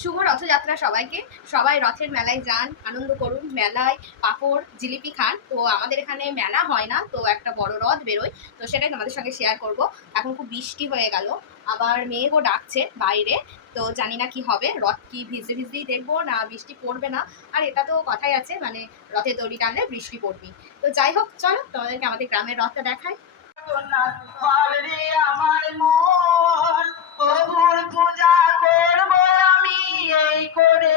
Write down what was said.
শুভ রথযাত্রা সবাইকে। সবাই রথের মেলায় যান, আনন্দ করুন, মেলায় পাঁপড় জিলিপি খান। তো আমাদের এখানে মেলা হয় না, তো একটা বড় রথ বেরোয়, তো সেটাই তোমাদের সঙ্গে শেয়ার করব। এখন খুব বৃষ্টি হয়ে গেল, আবার মেঘও ডাকছে বাইরে, তো জানি না কি হবে, রথ কি ভিজতে ভিজতেই দেখবো না বৃষ্টি পড়বে না। আর এটা তো কথাই আছে, মানে রথে দড়ি টানলে বৃষ্টি পড়বি। তো যাই হোক, চলো তোমাদেরকে আমাদের গ্রামের রথটা দেখাই। আমার মন প্রভুর পূজা করবো আমি এই করে